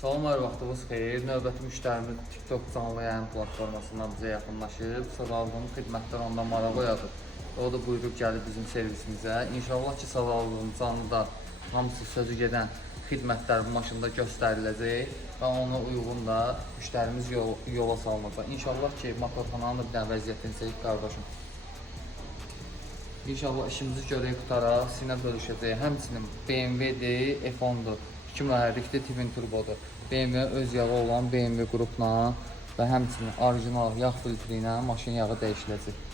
Salam, hər vaxtınız xeyir. Növbəti müştərimiz TikTok canlı yayın platformasından bizə yaxınlaşıb. Sağaldığımız xidmətlər ondan maraq oyadır. O da buyurub gəlib bizim servisimizə. İnşallah ki, sağaldığımız canlıda hamısı sözü gedən xidmətlər bu maşında göstəriləcək və ona uyğun da müştərimiz yola salınacaq. İnşallah ki, motorxananın da bir dənə vəziyyətini çəkib qardaşım. İnşallah işimizi görək qutaraq, sinə bölüşəcək. Həmçinin BMW-dir, F10-dur. 2 mühərrikli twin turbodur. BMW öz yağı olan BMW qrupla və həmçinin orijinal yağ filtri ilə maşın yağı dəyişiləcək.